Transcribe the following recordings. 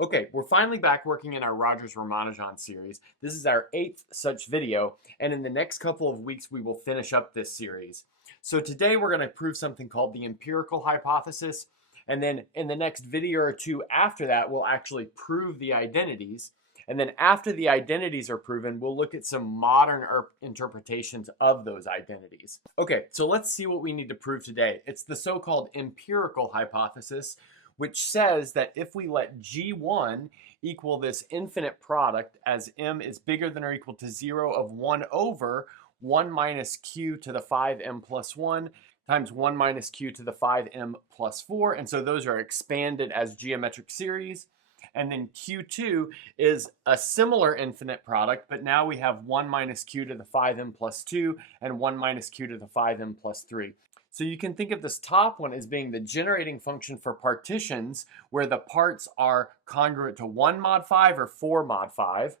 Okay, we're finally back working in our Rogers-Ramanujan series. This is our 8th such video, and in the next couple of weeks we will finish up this series. So today we're going to prove something called the empirical hypothesis, and then in the next video or two after that we'll actually prove the identities. And then after the identities are proven, we'll look at some modern interpretations of those identities. Okay, so let's see what we need to prove today. It's the so-called empirical hypothesis, which says that if we let G1 equal this infinite product as m is bigger than or equal to 0 of 1 over 1 minus q to the 5m plus 1 times 1 minus q to the 5m plus 4, and so those are expanded as geometric series. And then Q2 is a similar infinite product, but now we have 1 minus q to the 5m plus 2 and 1 minus q to the 5m plus 3. So you can think of this top one as being the generating function for partitions where the parts are congruent to 1 mod 5 or 4 mod 5.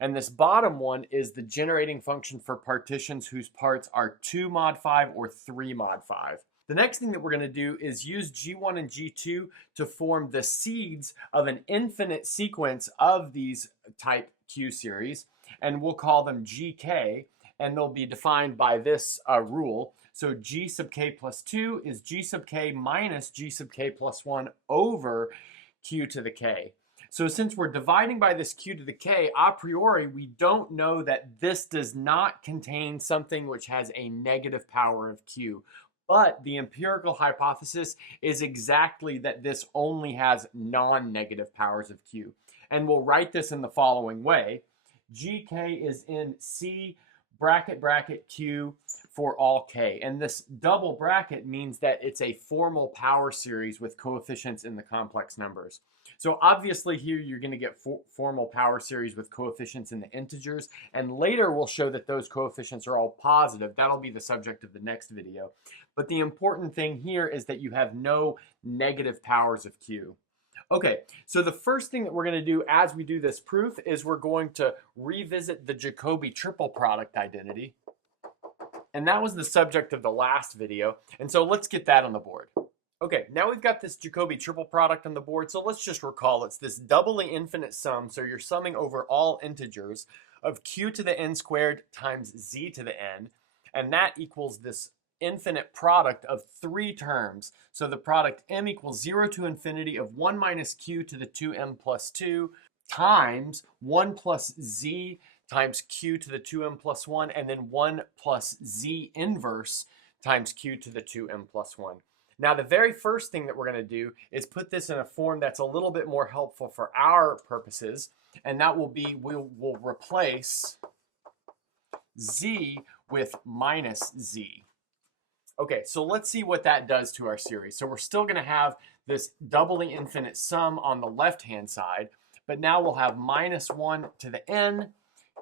And this bottom one is the generating function for partitions whose parts are 2 mod 5 or 3 mod 5. The next thing that we're going to do is use G1 and G2 to form the seeds of an infinite sequence of these type Q series, and we'll call them GK, and they'll be defined by this rule. So G sub k plus 2 is G sub k minus G sub k plus 1 over Q to the k. So since we're dividing by this Q to the k, a priori, we don't know that this does not contain something which has a negative power of Q. But the empirical hypothesis is exactly that this only has non-negative powers of Q. And we'll write this in the following way. GK is in C bracket bracket Q for all k. And this double bracket means that it's a formal power series with coefficients in the complex numbers. So obviously here you're going to get formal power series with coefficients in the integers, and later we'll show that those coefficients are all positive. That'll be the subject of the next video. But the important thing here is that you have no negative powers of Q. Okay, so the first thing that we're going to do as we do this proof is we're going to revisit the Jacoby triple product identity. And that was the subject of the last video, and so let's get that on the board. Okay, now we've got this Jacoby triple product on the board, so let's just recall it's this doubly infinite sum, so you're summing over all integers of q to the n squared times z to the n, and that equals this infinite product of 3 terms. So the product m equals 0 to infinity of 1 minus q to the 2m plus 2 times 1 plus z times q to the 2m plus 1, and then 1 plus z inverse times q to the 2m plus 1. Now, the very first thing that we're going to do is put this in a form that's a little bit more helpful for our purposes, and that will be we'll replace z with minus z. Okay, so let's see what that does to our series. So we're still going to have this doubly infinite sum on the left-hand side, but now we'll have minus 1 to the n,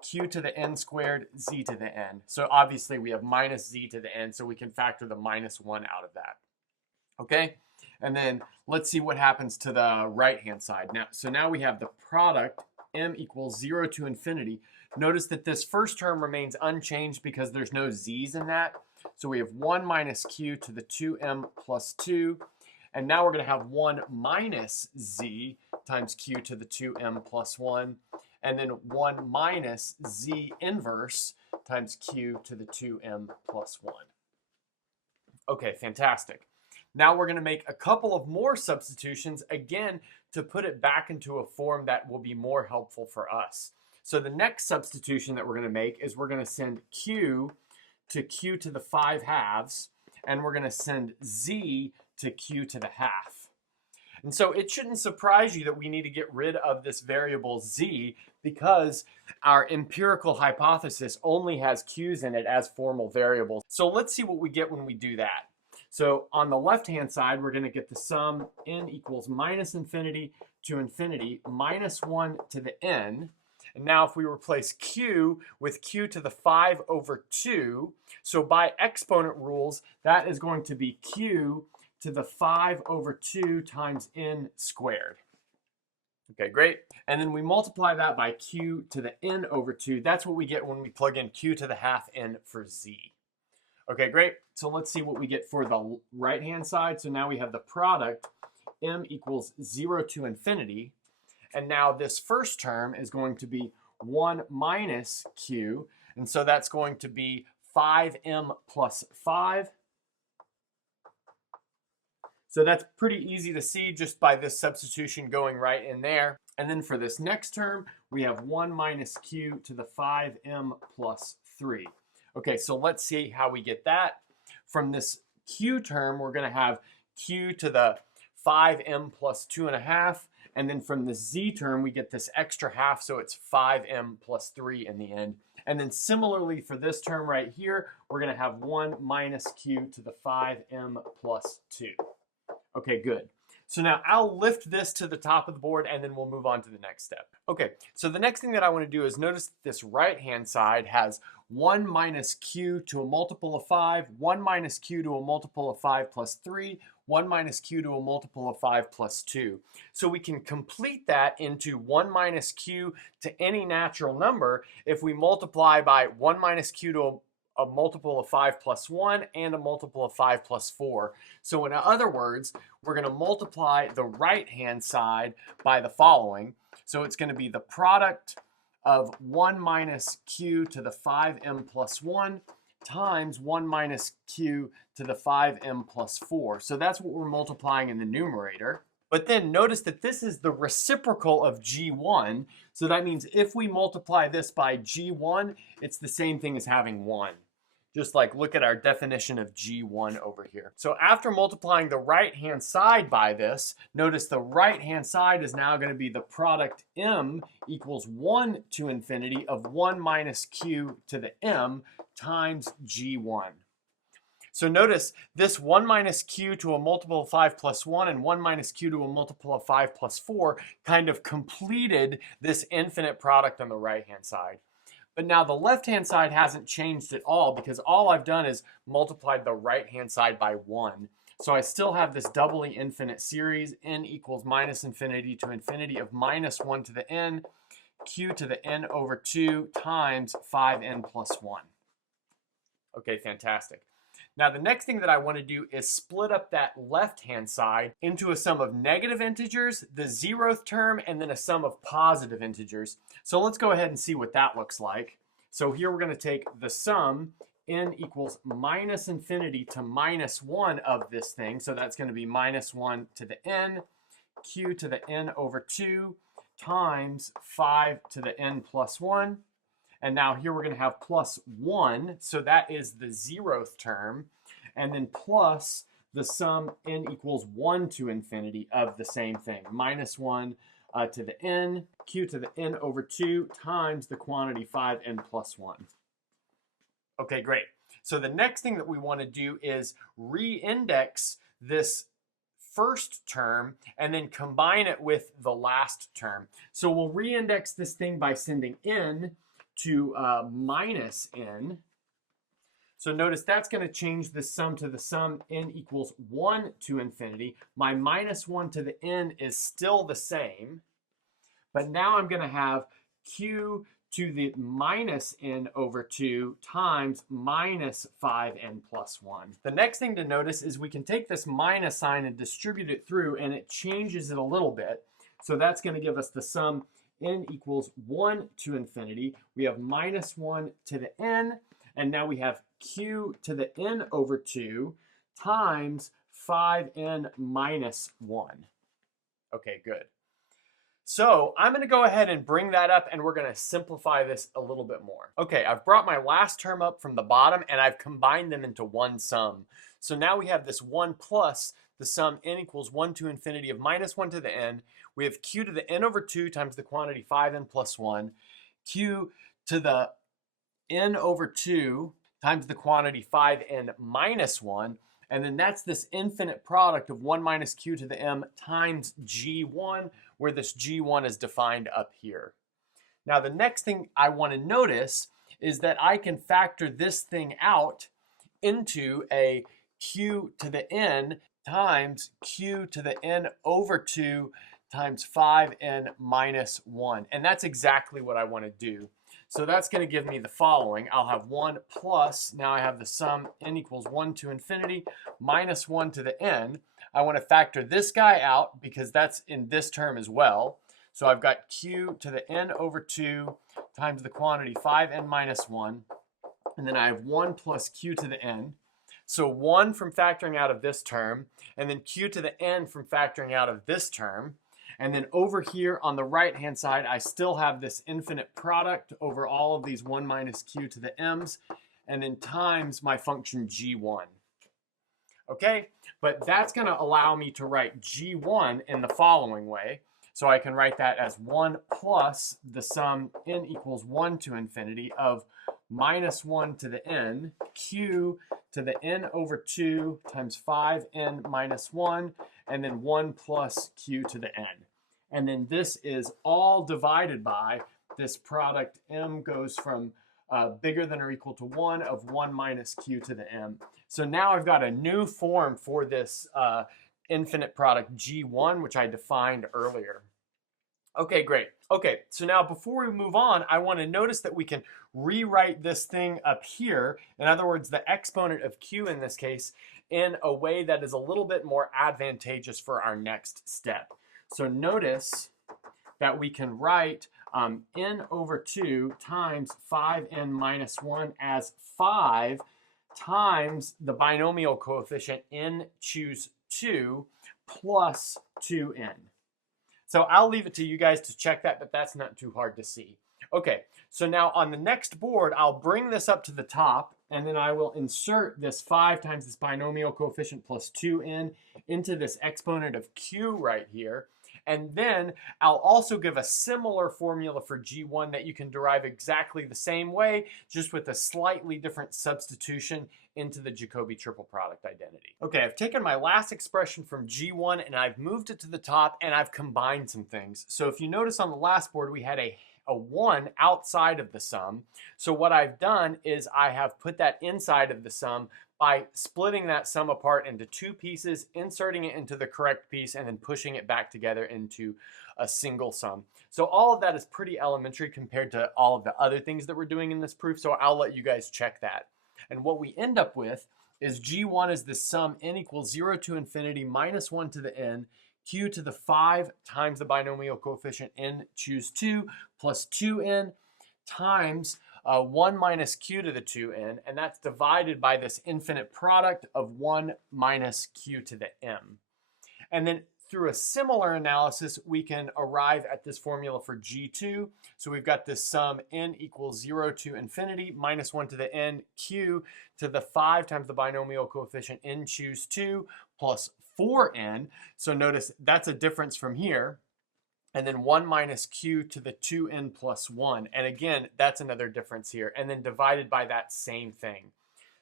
q to the n squared, z to the n. So obviously we have minus z to the n, so we can factor the minus 1 out of that. Okay, and then let's see what happens to the right-hand side. Now we have the product m equals 0 to infinity. Notice that this first term remains unchanged because there's no z's in that. So we have 1 minus q to the 2m plus 2. And now we're going to have 1 minus z times q to the 2m plus 1. And then 1 minus z inverse times q to the 2m plus 1. Okay, fantastic. Now we're going to make a couple of more substitutions, again, to put it back into a form that will be more helpful for us. So the next substitution that we're going to make is we're going to send q to the 5 halves, and we're going to send z to q to the half. And so it shouldn't surprise you that we need to get rid of this variable z because our empirical hypothesis only has q's in it as formal variables. So let's see what we get when we do that. So on the left-hand side, we're going to get the sum n equals minus infinity to infinity minus 1 to the n. And now if we replace q with q to the 5 over 2, so by exponent rules, that is going to be q to the 5 over 2 times n squared. Okay, great. And then we multiply that by q to the n over 2. That's what we get when we plug in q to the half n for z. Okay, great. So let's see what we get for the right-hand side. So now we have the product m equals 0 to infinity. And now this first term is going to be 1 minus q, and so that's going to be 5m plus 5. So that's pretty easy to see just by this substitution going right in there. And then for this next term, we have 1 minus q to the 5m plus 3. Okay, so let's see how we get that. From this q term, we're going to have q to the 5m plus 2.5. And then from the z term, we get this extra half, so it's 5m plus 3 in the end. And then similarly for this term right here, we're going to have 1 minus q to the 5m plus 2. Okay, good. So now I'll lift this to the top of the board and then we'll move on to the next step. Okay, so the next thing that I want to do is notice this right-hand side has 1 minus q to a multiple of 5, 1 minus q to a multiple of 5 plus 3, 1 minus q to a multiple of 5 plus 2. So we can complete that into 1 minus q to any natural number if we multiply by 1 minus q to a multiple of 5 plus 1 and a multiple of 5 plus 4. So in other words, we're going to multiply the right-hand side by the following. So it's going to be the product of 1 minus q to the 5m plus 1 times 1 minus q to the 5m plus 4. So that's what we're multiplying in the numerator. But then notice that this is the reciprocal of g1. So that means if we multiply this by g1, it's the same thing as having 1. Just like look at our definition of g1 over here. So after multiplying the right-hand side by this, notice the right-hand side is now going to be the product m equals 1 to infinity of 1 minus q to the m times g1. So notice this 1 minus q to a multiple of 5 plus 1 and 1 minus q to a multiple of 5 plus 4 kind of completed this infinite product on the right-hand side. But now the left-hand side hasn't changed at all because all I've done is multiplied the right-hand side by 1. So I still have this doubly infinite series, n equals minus infinity to infinity of minus 1 to the n, q to the n over 2 times 5n plus 1. Okay, fantastic. Now the next thing that I want to do is split up that left-hand side into a sum of negative integers, the 0th term, and then a sum of positive integers. So let's go ahead and see what that looks like. So here we're going to take the sum, n equals minus infinity to minus 1 of this thing. So that's going to be minus 1 to the n, q to the n over 2 times 5 to the n plus 1. And now here we're going to have plus 1, so that is the 0th term, and then plus the sum n equals 1 to infinity of the same thing, minus 1 to the n, q to the n over 2 times the quantity 5n plus 1. Okay, great. So the next thing that we want to do is re-index this first term and then combine it with the last term. So we'll re-index this thing by sending n to minus n. So notice that's going to change the sum to the sum n equals 1 to infinity. My minus 1 to the n is still the same, but now I'm going to have q to the minus n over 2 times minus 5n plus 1. The next thing to notice is we can take this minus sign and distribute it through, and it changes it a little bit. So that's going to give us the sum n equals 1 to infinity. We have minus 1 to the n, and now we have q to the n over 2 times 5n minus 1. Okay, good. So I'm going to go ahead and bring that up, and we're going to simplify this a little bit more. Okay, I've brought my last term up from the bottom, and I've combined them into one sum. So now we have this 1 plus the sum n equals 1 to infinity of minus 1 to the n. We have q to the n over 2 times the quantity 5n plus 1, q to the n over 2 times the quantity 5n minus 1, and then that's this infinite product of 1 minus q to the m times g1, where this g1 is defined up here. Now the next thing I want to notice is that I can factor this thing out into a q to the n times q to the n over 2 times 5n minus 1. And that's exactly what I want to do. So that's going to give me the following. I'll have 1 plus, now I have the sum n equals 1 to infinity minus 1 to the n. I want to factor this guy out because that's in this term as well. So I've got q to the n over 2 times the quantity 5n minus 1. And then I have 1 plus q to the n. So 1 from factoring out of this term, and then q to the n from factoring out of this term. And then over here on the right-hand side, I still have this infinite product over all of these 1 minus q to the m's, and then times my function g1. Okay, but that's going to allow me to write g1 in the following way. So I can write that as 1 plus the sum n equals 1 to infinity of minus 1 to the n, q to the n over 2 times 5n minus 1, and then 1 plus q to the n. And then this is all divided by this product m goes from bigger than or equal to 1 of 1 minus q to the m. So now I've got a new form for this infinite product g1, which I defined earlier. Okay, great. Okay, so now before we move on, I want to notice that we can rewrite this thing up here, in other words, the exponent of q in this case, in a way that is a little bit more advantageous for our next step. So notice that we can write n over 2 times 5n minus 1 as 5 times the binomial coefficient n choose 2 plus 2n. So I'll leave it to you guys to check that, but that's not too hard to see. Okay, so now on the next board, I'll bring this up to the top, and then I will insert this 5 times this binomial coefficient plus 2n into this exponent of q right here. And then I'll also give a similar formula for g1 that you can derive exactly the same way, just with a slightly different substitution into the Jacoby triple product identity. Okay, I've taken my last expression from g1 and I've moved it to the top and I've combined some things. So if you notice on the last board, we had a 1 outside of the sum. So what I've done is I have put that inside of the sum by splitting that sum apart into 2 pieces, inserting it into the correct piece, and then pushing it back together into a single sum. So all of that is pretty elementary compared to all of the other things that we're doing in this proof, so I'll let you guys check that. And what we end up with is g1 is the sum n equals 0 to infinity minus 1 to the n, q to the 5 times the binomial coefficient n choose 2 plus 2n times 1 minus q to the 2n, and that's divided by this infinite product of 1 minus q to the m. And then through a similar analysis, we can arrive at this formula for g2. So we've got this sum n equals 0 to infinity minus 1 to the n, q to the 5 times the binomial coefficient n choose 2 plus 4n. So notice that's a difference from here. And then 1 minus q to the 2n plus 1. And again, that's another difference here. And then divided by that same thing.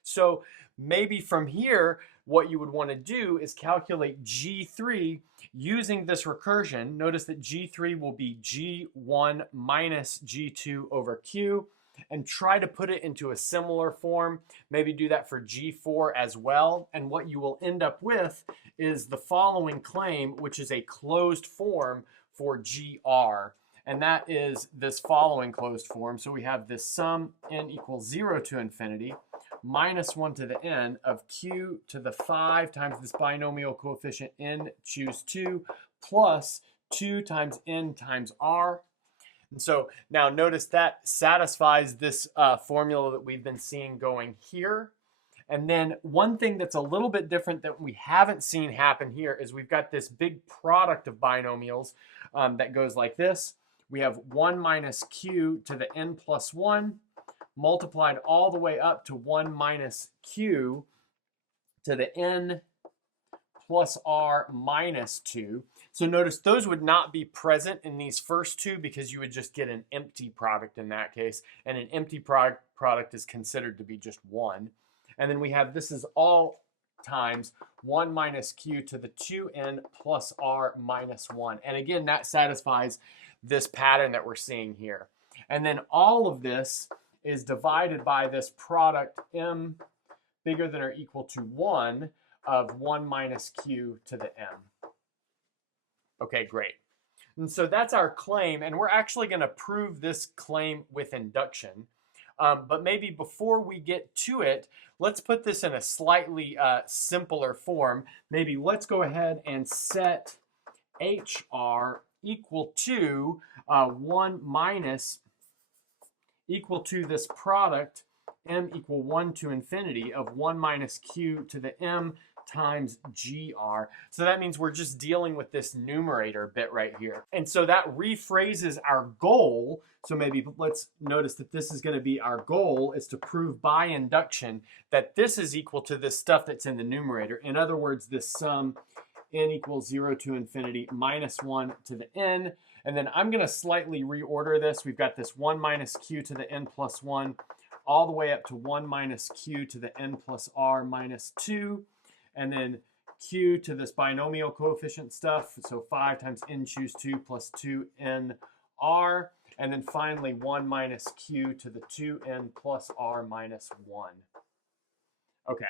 So maybe from here, what you would want to do is calculate g3 using this recursion. Notice that g3 will be g1 minus g2 over q. And try to put it into a similar form. Maybe do that for g4 as well. And what you will end up with is the following claim, which is a closed form for gr, and that is this following closed form. So we have this sum n equals 0 to infinity minus 1 to the n of q to the 5 times this binomial coefficient n choose 2 plus 2 times n times r. And so now notice that satisfies this formula that we've been seeing going here. And then one thing that's a little bit different that we haven't seen happen here is we've got this big product of binomials that goes like this. We have 1 minus q to the n plus 1 multiplied all the way up to 1 minus q to the n plus r minus 2. So notice those would not be present in these first two because you would just get an empty product in that case. And an empty product is considered to be just 1. And then we have this is all times 1 minus q to the 2n plus r minus 1. And again, that satisfies this pattern that we're seeing here. And then all of this is divided by this product m bigger than or equal to 1 of 1 minus q to the m. Okay, great. And so that's our claim, and we're actually going to prove this claim with induction. But maybe before we get to it, let's put this in a slightly simpler form. Maybe let's go ahead and set HR equal to 1 minus equal to this product m equal 1 to infinity of 1 minus q to the m times gr. So that means we're just dealing with this numerator bit right here. And so that rephrases our goal. So maybe let's notice that this is going to be our goal, is to prove by induction that this is equal to this stuff that's in the numerator. In other words, this sum n equals 0 to infinity minus 1 to the n. And then I'm going to slightly reorder this. We've got this 1 minus q to the n plus 1 all the way up to 1 minus q to the n plus r minus 2. And then q to this binomial coefficient stuff. So 5 times n choose 2 plus 2n r. And then finally 1 minus q to the 2n plus r minus 1. Okay,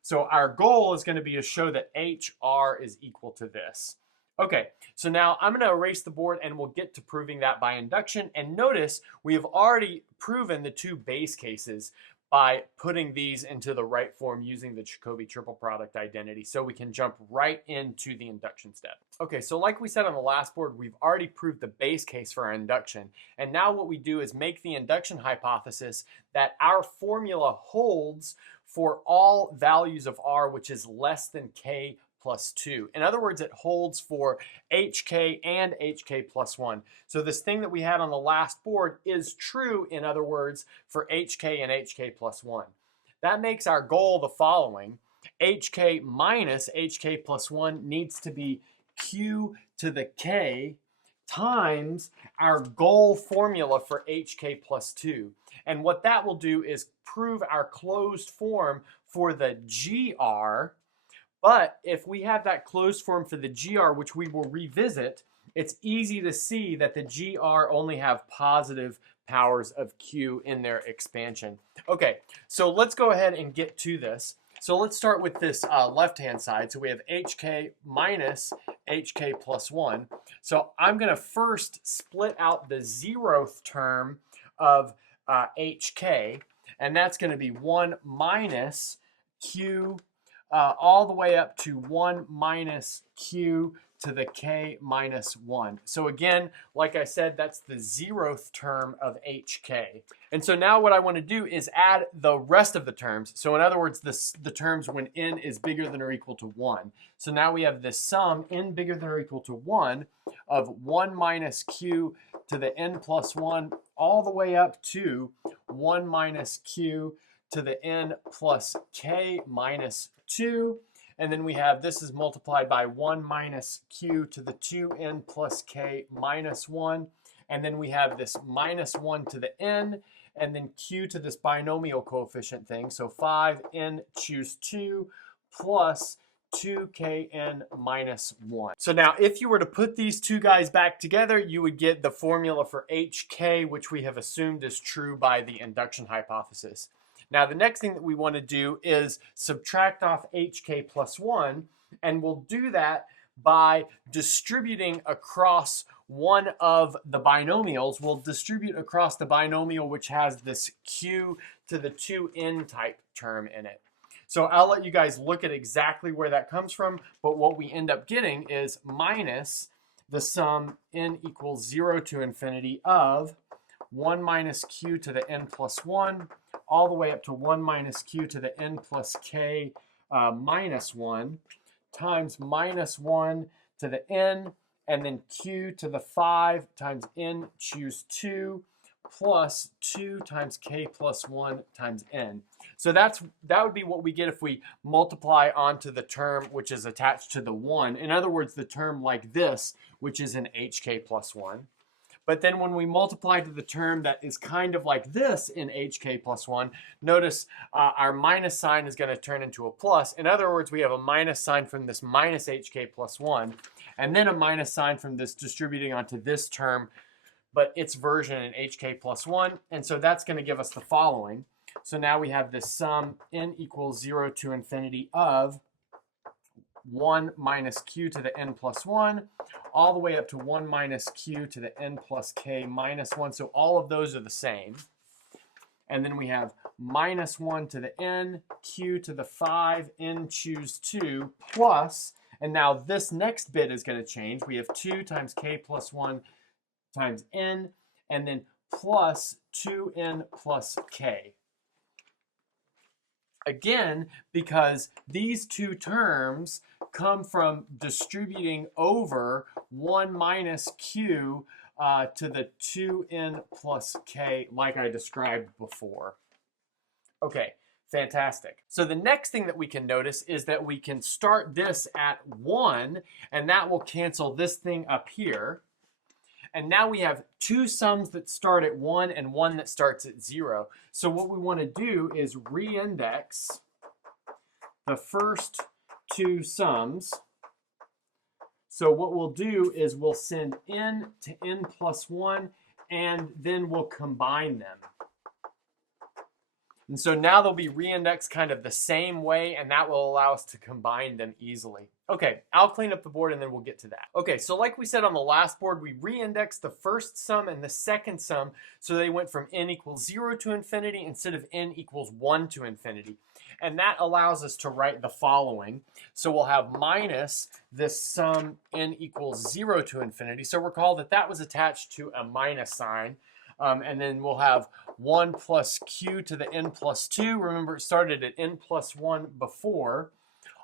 so our goal is going to be to show that hr is equal to this. Okay, so now I'm going to erase the board and we'll get to proving that by induction. And notice we have already proven the two base cases by putting these into the right form using the Jacoby triple product identity. So we can jump right into the induction step. Okay, so like we said on the last board, we've already proved the base case for our induction. And now what we do is make the induction hypothesis that our formula holds for all values of r which is less than k plus 2. In other words, it holds for hk and hk plus 1. So this thing that we had on the last board is true, in other words, for hk and hk plus 1. That makes our goal the following. hk minus hk plus 1 needs to be q to the k times our goal formula for hk plus 2. And what that will do is prove our closed form for the gr. But if we have that closed form for the gr, which we will revisit, it's easy to see that the gr only have positive powers of q in their expansion. Okay, so let's go ahead and get to this. So let's start with this left-hand side. So we have hk minus hk plus 1. So I'm going to first split out the 0th term of hk, and that's going to be 1 minus q all the way up to 1 minus q to the k minus 1. So again, like I said, that's the 0th term of hk. And so now what I want to do is add the rest of the terms. So in other words, the terms when n is bigger than or equal to 1. So now we have this sum, n bigger than or equal to 1, of 1 minus q to the n plus 1 all the way up to 1 minus q to the n plus k minus 2. And then we have this is multiplied by 1 minus q to the 2n plus k minus 1. And then we have this minus 1 to the n, and then q to this binomial coefficient thing. So 5n choose 2 plus 2kn minus 1. So now if you were to put these two guys back together, you would get the formula for hk, which we have assumed is true by the induction hypothesis. Now the next thing that we want to do is subtract off hk plus 1, and we'll do that by distributing across one of the binomials. We'll distribute across the binomial which has this q to the 2n type term in it. So I'll let you guys look at exactly where that comes from, but what we end up getting is minus the sum n equals 0 to infinity of 1 minus q to the n plus 1 all the way up to 1 minus q to the n plus k minus 1 times minus 1 to the n, and then q to the 5 times n choose 2 plus 2 times k plus 1 times n. So that would be what we get if we multiply onto the term which is attached to the 1. In other words, the term like this, which is an hk plus 1. But then when we multiply to the term that is kind of like this in hk plus 1, notice our minus sign is going to turn into a plus. In other words, we have a minus sign from this minus hk plus 1, and then a minus sign from this distributing onto this term, but its version in hk plus 1. And so that's going to give us the following. So now we have this sum n equals 0 to infinity of 1 minus q to the n plus 1 all the way up to 1 minus q to the n plus k minus 1. So all of those are the same. And then we have minus 1 to the n, q to the 5, n choose 2, plus, And now this next bit is going to change. We have 2 times k plus 1 times n, and then plus 2n plus k. Again, because these two terms come from distributing over 1 minus q to the 2n plus k, like I described before. Okay, fantastic. So the next thing that we can notice is that we can start this at 1, and that will cancel this thing up here. And now we have two sums that start at 1 and one that starts at 0. So what we want to do is reindex the first two sums. So what we'll do is we'll send n to n plus 1, and then we'll combine them. And so now they'll be reindexed kind of the same way, and that will allow us to combine them easily. Okay, I'll clean up the board and then we'll get to that. Okay, so like we said on the last board, we reindexed the first sum and the second sum, so they went from n equals 0 to infinity instead of n equals 1 to infinity. And that allows us to write the following. So we'll have minus this sum n equals 0 to infinity. So recall that that was attached to a minus sign. And then we'll have 1 plus q to the n plus 2. Remember, it started at n plus 1 before,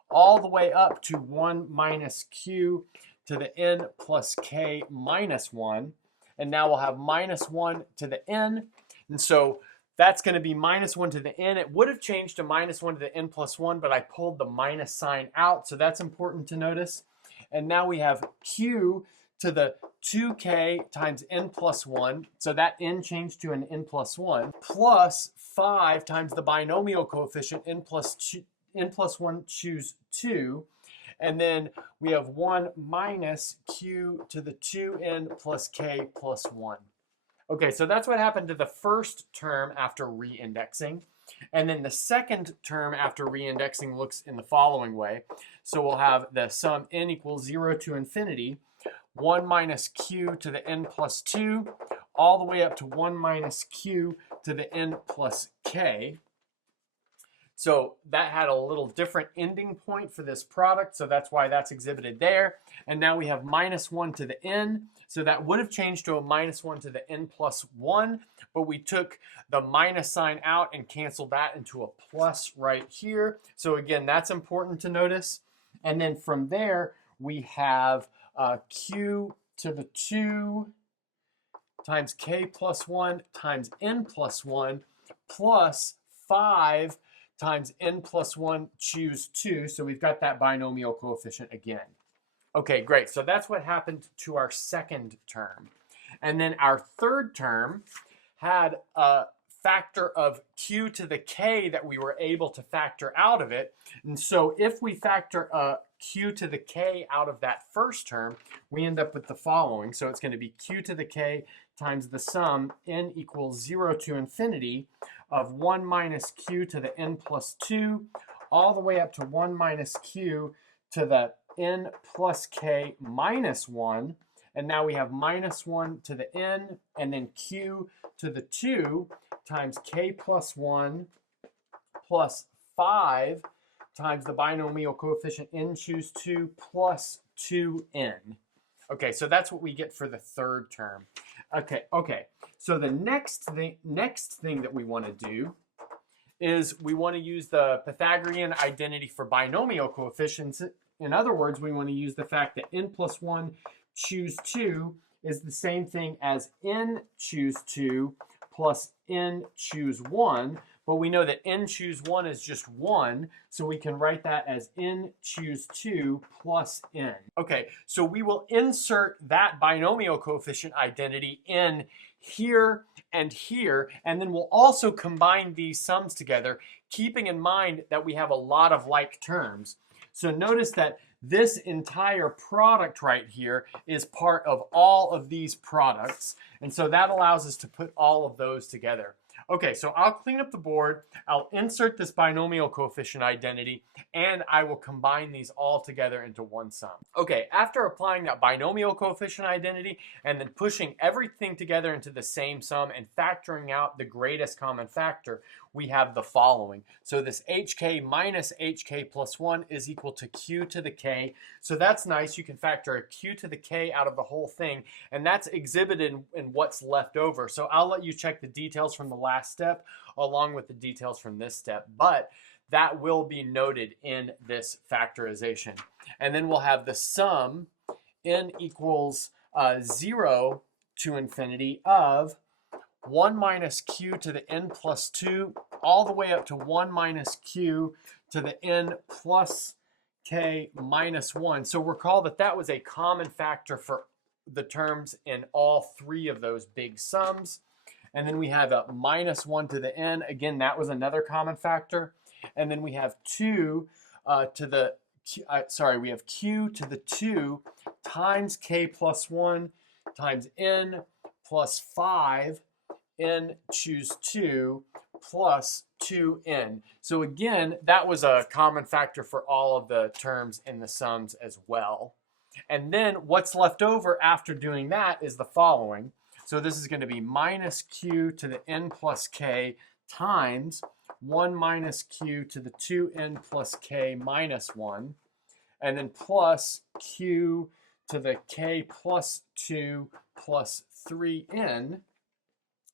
all the way up to 1 minus q to the n plus k minus 1. And now we'll have minus 1 to the n. And so that's going to be minus 1 to the n. It would have changed to minus 1 to the n plus 1, but I pulled the minus sign out, so that's important to notice. And now we have q to the 2k times n plus 1, so that n changed to an n plus 1, plus 5 times the binomial coefficient n plus 1 choose 2, and then we have 1 minus q to the 2n plus k plus 1. Okay, so that's what happened to the first term after reindexing. And then the second term after reindexing looks in the following way. So we'll have the sum n equals 0 to infinity, 1 minus q to the n plus 2, all the way up to 1 minus q to the n plus k. So that had a little different ending point for this product, so that's why that's exhibited there. And now we have minus 1 to the n, so that would have changed to a minus 1 to the n plus 1, but we took the minus sign out and canceled that into a plus right here. So again, that's important to notice. And then from there, we have q to the 2 times k plus 1 times n plus 1 plus 5 times n plus 1 choose 2. So we've got that binomial coefficient again. Okay, great. So that's what happened to our second term. And then our third term had a factor of q to the k that we were able to factor out of it. And so if we factor q to the k out of that first term, we end up with the following. So it's going to be q to the k times the sum n equals 0 to infinity of 1 minus q to the n plus 2, all the way up to 1 minus q to the n plus k minus 1. And now we have minus 1 to the n, and then q to the 2 times k plus 1 plus 5 times the binomial coefficient n choose 2 plus 2n. Okay, so that's what we get for the third term. Okay. So the next thing that we want to do is we want to use the Pythagorean identity for binomial coefficients. In other words, we want to use the fact that n plus 1 choose 2 is the same thing as n choose 2 plus n choose 1, but we know that n choose 1 is just 1, so we can write that as n choose 2 plus n. Okay, so we will insert that binomial coefficient identity in here, and then we'll also combine these sums together, keeping in mind that we have a lot of like terms. So notice that this entire product right here is part of all of these products, and so that allows us to put all of those together. Okay, so I'll clean up the board, I'll insert this binomial coefficient identity, and I will combine these all together into one sum. Okay, after applying that binomial coefficient identity and then pushing everything together into the same sum and factoring out the greatest common factor, we have the following. So this hk minus hk plus 1 is equal to q to the k. So that's nice. You can factor a q to the k out of the whole thing, and that's exhibited in what's left over. So I'll let you check the details from the last step along with the details from this step, but that will be noted in this factorization. And then we'll have the sum n equals 0 to infinity of 1 minus q to the n plus 2 all the way up to 1 minus q to the n plus k minus 1. So recall that that was a common factor for the terms in all three of those big sums. And then we have a minus 1 to the n. Again, that was another common factor. And then we have 2 to the, we have q to the 2 times k plus 1 times n plus 5, n choose 2 plus 2n. So again, that was a common factor for all of the terms in the sums as well. And then what's left over after doing that is the following. So this is going to be minus q to the n plus k times 1 minus q to the 2n plus k minus 1, and then plus q to the k plus 2 plus 3n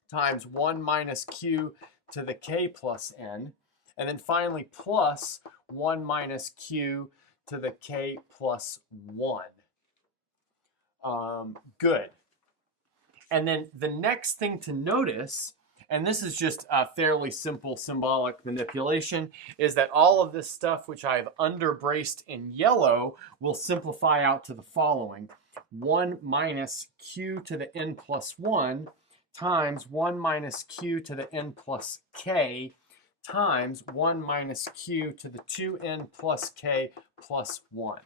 times 1 minus q to the k plus n, and then finally plus 1 minus q to the k plus 1. Good. And then the next thing to notice, and this is just a fairly simple symbolic manipulation, is that all of this stuff which I've underbraced in yellow will simplify out to the following. 1 minus q to the n plus 1 times 1 minus q to the n plus k times 1 minus q to the 2n plus k plus 1.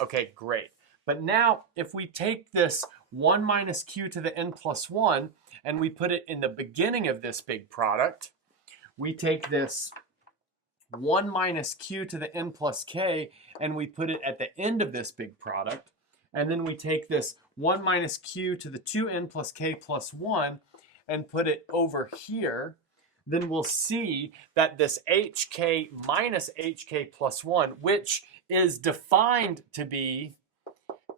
Okay, great. But now if we take this 1 minus q to the n plus 1 and we put it in the beginning of this big product, we take this 1 minus q to the n plus k and we put it at the end of this big product, and then we take this 1 minus q to the 2n plus k plus 1 and put it over here, then we'll see that this hk minus hk plus 1, which is defined to be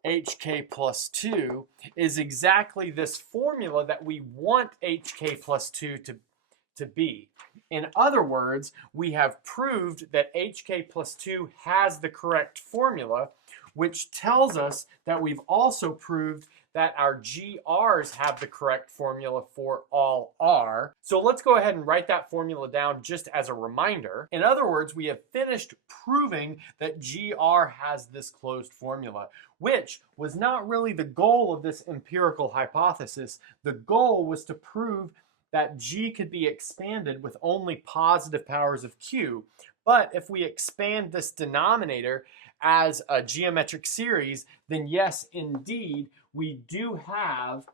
hk plus 2, is exactly this formula that we want hk plus 2 to be. In other words, we have proved that hk plus 2 has the correct formula, which tells us that we've also proved that our GRs have the correct formula for all R. So let's go ahead and write that formula down just as a reminder. In other words, we have finished proving that GR has this closed formula, which was not really the goal of this empirical hypothesis. The goal was to prove that G could be expanded with only positive powers of Q. But if we expand this denominator as a geometric series, then yes, indeed, we do have,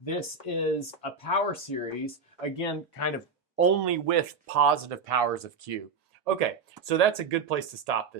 this is a power series, again, kind of only with positive powers of Q. Okay, so that's a good place to stop this.